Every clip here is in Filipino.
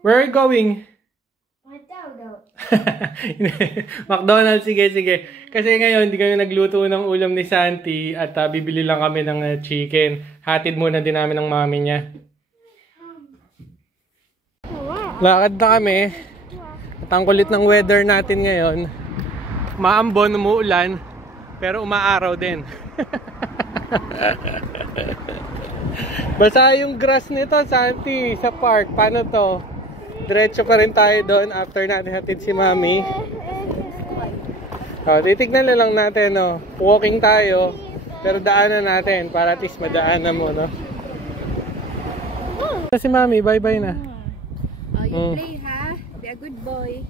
Where are you going? McDonald's, sige, sige. Kasi ngayon, hindi kami nagluto ng ulam ni Santi at bibili lang kami ng chicken. Hatid muna din namin ng mami niya. Lakad na kami. At ang kulit ng weather natin ngayon. Maambon, umuulan, pero umaaraw din. Basa yung grass nito, Santi, sa park. Paano to? Diretso pa rin tayo doon after natin hatid si mami. Titignan na lang natin, no? Walking tayo, pero daanan natin para at least madaanan mo, no? Si mami, bye-bye na. You play, ha? Be a good boy.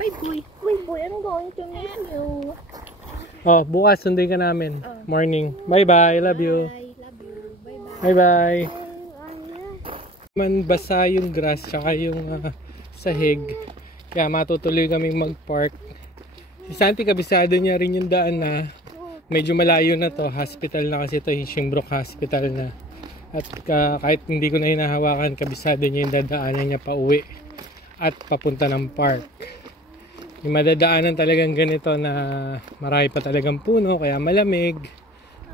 Bye, boy. Bye, boy. I'm going to miss you. Bukas sundin ka namin. Morning. Bye-bye. Love you. I love you. Bye-bye. Bye-bye. Man basa yung grass tsaka yung sahig, kaya matutuloy kaming mag-park. Si Santi, kabisado niya rin yung daan na medyo malayo na to, hospital na kasi ito, Hinchinbrook Hospital na. At kahit hindi ko na hinahawakan, kabisado niya yung dadaanan niya pa uwi at papunta ng park. Yung madadaanan talagang ganito na marami pa talagang puno, kaya malamig.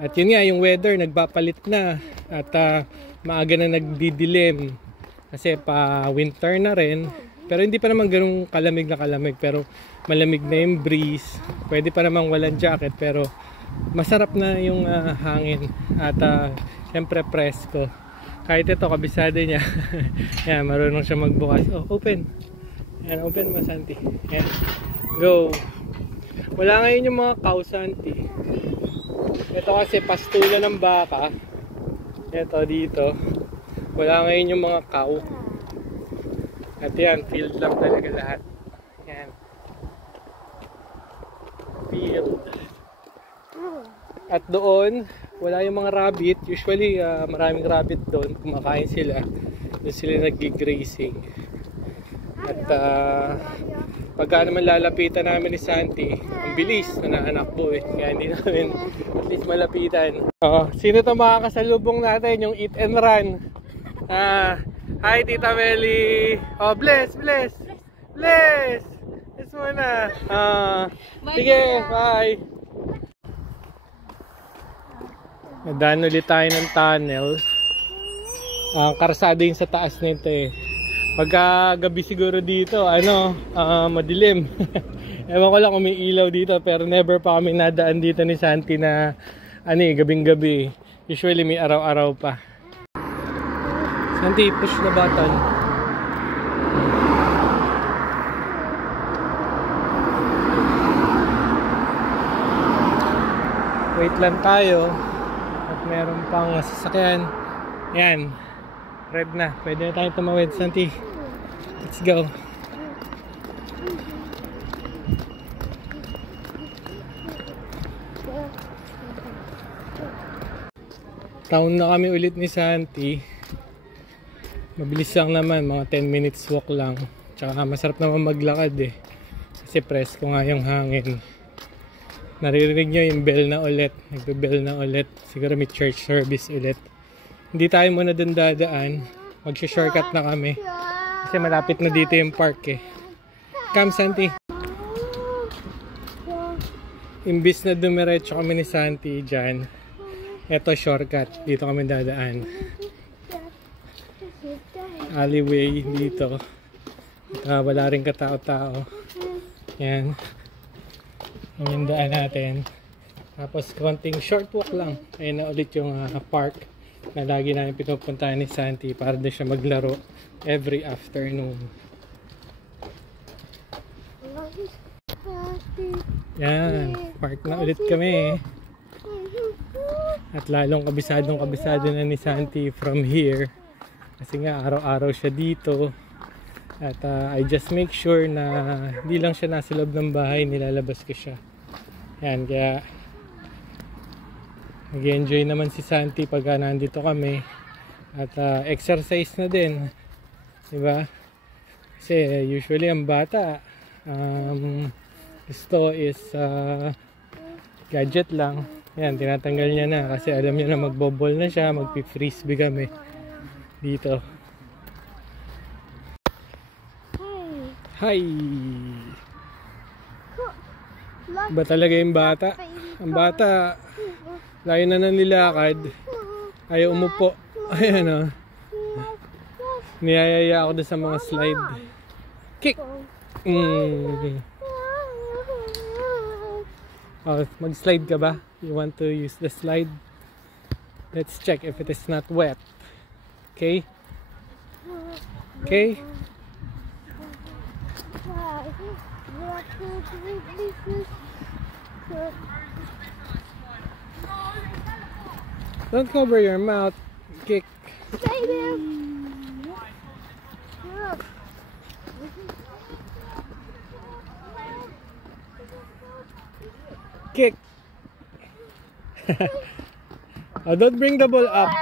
At yun nga, yung weather nagpapalit na at maaga na nagdidilim kasi pa winter na rin, pero hindi pa naman ganun kalamig na kalamig, pero malamig na yung breeze. Pwede pa namang walang jacket, pero masarap na yung hangin at syempre presko. Kahit ito, kabisado niya. Yan, marunong siya magbukas. Open. Yan, open mo, Santi. Yan. Go. Wala ngayon yung mga cow, Santi. Ito kasi pastulan ng baka. Ito dito. Wala ngayon yung mga cow. At yan, field lang talaga lahat. Yan. Field. At doon, wala yung mga rabbit. Usually, maraming rabbit doon. Kumakain sila. Doon sila nag-grazing. At pagka naman lalapitan namin ni Santi, ang bilis na naanakbo eh. Kaya hindi namin at least malapitan. Sino ito makakasalubong natin? Yung eat and run. Hi Tita Meli. Bless, bless. Bless. Bless muna. Sige, bye. Nadaan ulit tayo ng tunnel. Ang karsada yung sa taas nito eh. Pagka gabi siguro dito, madilim. Ewan ko lang kung may ilaw dito, pero never pa kami nadaan dito ni Santi na gabing gabi. Usually may araw-araw pa. Santi, push the button. Wait lang tayo. At meron pang sasakyan. Yan. Red na. Pwede na tayo tumawid, Santi. Let's go. Town na kami ulit ni Santi. Mabilis lang naman. Mga 10 minutes walk lang. Tsaka masarap naman maglakad eh. Kasi presko nga yung hangin. Naririnig nyo yung bell na ulit. Nagbe-bell na ulit. Siguro may church service ulit. Hindi tayo muna dun dadaan. Mag-shortcut na kami. Kasi malapit na dito yung park eh. Come, Santi. Imbis na dumiretso kami ni Santi dyan, eto shortcut. Dito kami dadaan. Alleyway dito. Wala rin katao-tao. Yan. Yan yung daan natin. Tapos konting short walk lang. Ayun na ulit yung park na lagi namin pinupuntahan ni Santi para din siya maglaro every afternoon. Yan, park na ulit kami. At lalong kabisado na ni Santi from here. Kasi nga araw-araw siya dito. At I just make sure na hindi lang siya nasa loob ng bahay, nilalabas ko siya. Yan, kaya nag-enjoy naman si Santi pagka nandito kami. At exercise na din, diba? Kasi usually ang bata gusto is gadget lang. Yan, tinatanggal niya na kasi alam niya na magbobol na siya, magpi-frisbee kami dito. Hi! Ba talaga yung bata? Ang bata, layo na ng nilakad. Ayaw umupo. Ayan o. Niyayaya ako doon sa mga slide. Kick! Oh, mag-slide ka ba? You want to use the slide? Let's check if it is not wet. Okay? Okay? Don't cover your mouth. Kick. Kick. Oh, don't bring the ball up.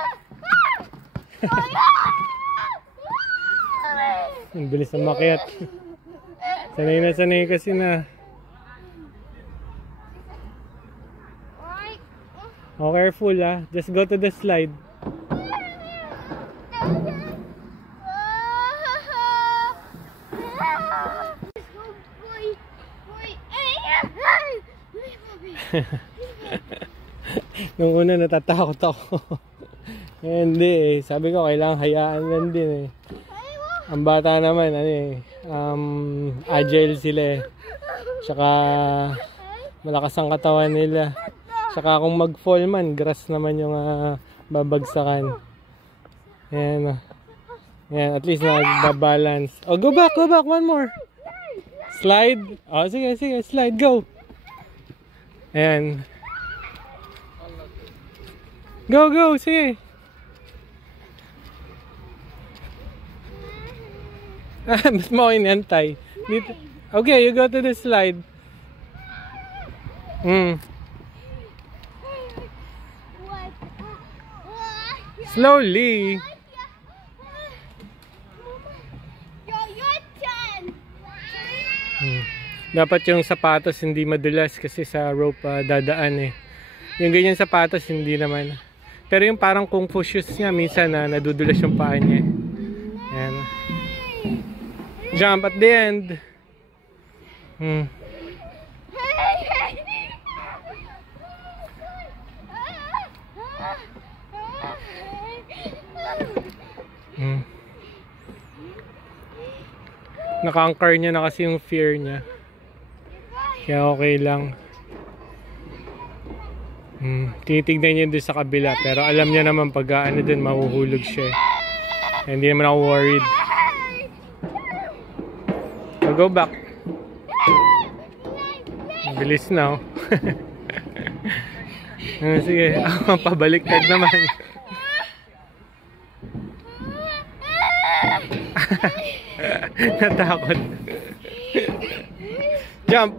Ang bilis na makiat. Sanay kasi na. Oh, careful ah. Just go to the slide. Nung una natatakot ako. Hindi eh. Sabi ko kailangan hayaan lang din eh. Ang bata naman agile sila eh. Tsaka malakas ang katawan nila. Tsaka kung mag-fall man, grass naman yung babagsakan. Ayan o. Ayan, at least nagbabalance. Oh, go back, one more. Slide. Oh, sige, slide, go. Ayan. Go, sige. Mas mo inantay. Okay, you go to the slide. Slowly. Dapat yung sapatos hindi madulas kasi sa rope dadaan eh. Yung ganyan sapatos hindi naman. Pero yung parang kung fu shoes niya minsan nadudulas yung paa niya. Ayan. Jump at the end. Naka-anchor niya na kasi yung fear niya. Kaya okay lang. Tinitignan niya doon sa kabila. Pero alam niya naman pag doon mahuhulog siya. Hindi naman ako worried. So go back. Bilis na oh. Sige, pabaliktad naman. Natakot. Jump.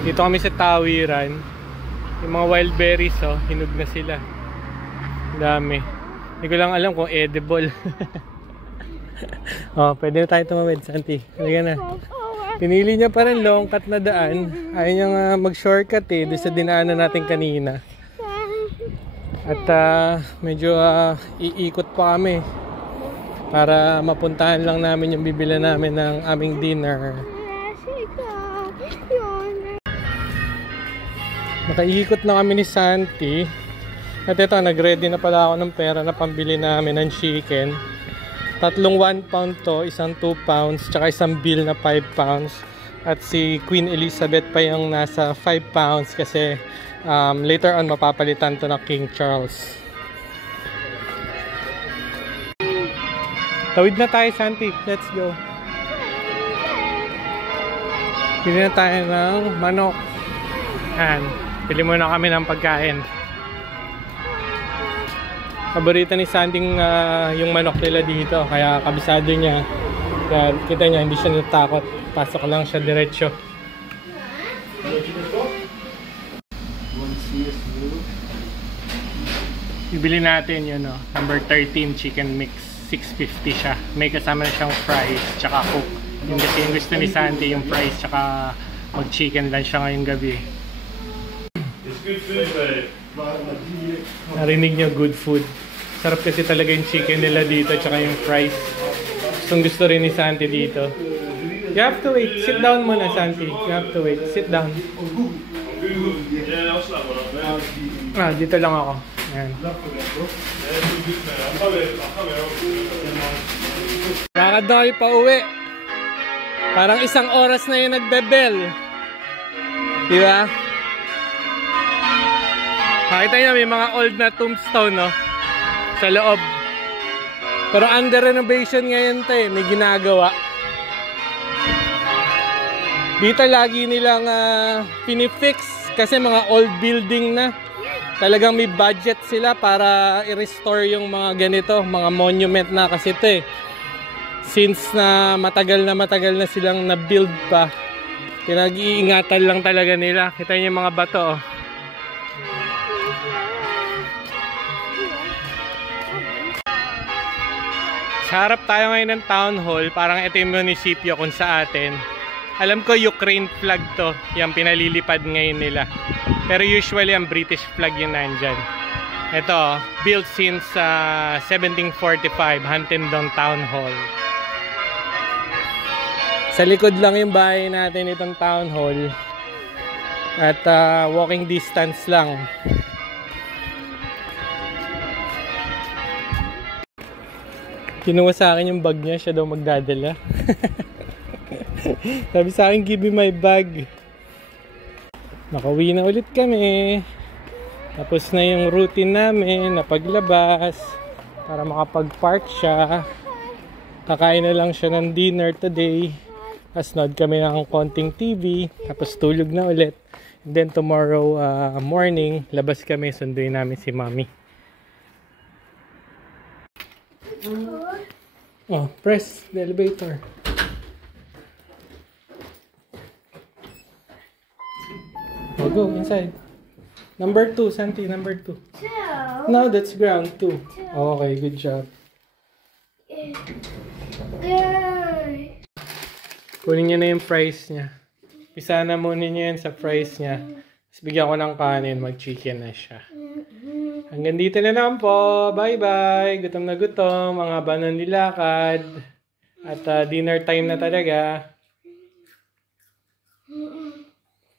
Dito kami sa Tawiran. Yung mga wild berries hinog na sila. Dami. Hindi ko lang alam kung edible. Pwede na tayo tumawid, Santi. Halika na. Pinili niya pa rin long cut na daan. Ayaw niya nga mag-shortcut doon sa dinaanan natin kanina. At medyo iikot pa kami para mapuntahan lang namin yung bibila namin ng aming dinner. Nakaikot na kami ni Santi. At ito, nag-ready na pala ako ng pera na pambili namin ng chicken. Tatlong 1 pound to, isang 2 pounds, tsaka isang bill na 5 pounds. At si Queen Elizabeth pa yung nasa 5 pounds kasi later on mapapalitan to na King Charles. Tawid na tayo, Santi. Let's go. Pili na tayo ng manok. Yan. Pili muna kami ng pagkain. Paborito ni Sanding yung manok nila dito. Kaya kabisado niya. Kaya kita niya, hindi siya natakot. Pasok lang siya diretso. Bibili natin yun, no? Number 13 chicken mix. 650 siya. May kasama na siyang fries tsaka coke. Yung kasi yung gusto ni Santi yung fries tsaka mag-chicken lang siya ngayong gabi. It's good food, but Narinig niyo, good food. Sarap kasi talaga yung chicken nila dito tsaka yung fries. Gustong gusto rin ni Santi dito. You have to wait. Sit down muna, Santi. You have to wait. Sit down. Dito lang ako. Ayan. Lakad na kayo pa uwi. Parang isang oras na yung nagbe-bell. Di ba? Nakita nyo, may mga old na tombstone, no? Sa loob. Pero under renovation ngayon to, may ginagawa. Dito lagi nilang pinifix kasi mga old building na. Talagang may budget sila para i-restore yung mga ganito, mga monument na kasi ito eh. Since na matagal na silang na-build pa, pinag-iingatan lang talaga nila. Kita niyo yung mga bato, oh. Sa harap tayo ngayon ng town hall, parang ito yung munisipyo kung sa atin. Alam ko Ukraine flag to, yung pinalilipad ngayon nila. Pero usually ang British flag yung nandyan. Ito, built since 1745, Huntingdon Town Hall. Sa likod lang yung bahay natin itong town hall. At walking distance lang. Kinuha sa akin yung bag niya, siya daw magdadala. Sabi sa akin, give me my bag. Nakauwi na ulit kami. Tapos na yung routine namin na paglabas para makapag-park siya. Kakain na lang siya ng dinner today. Tapos nod kami ng konting TV. Tapos tulog na ulit. And then tomorrow morning, labas kami, sunduin namin si Mommy. Oh, press the elevator. Oh, go inside. Number 2, Santi, number 2. 2. No, that's ground 2. Okay, good job. Kunin niya na yung fries niya. Pisa na muna niya yan sa fries niya. Tapos bigyan ko ng kanin, mag-chicken na siya. Hanggang dito na lang po. Bye-bye. Gutom na gutom. Mga ba nang nilakad. At dinner time na talaga.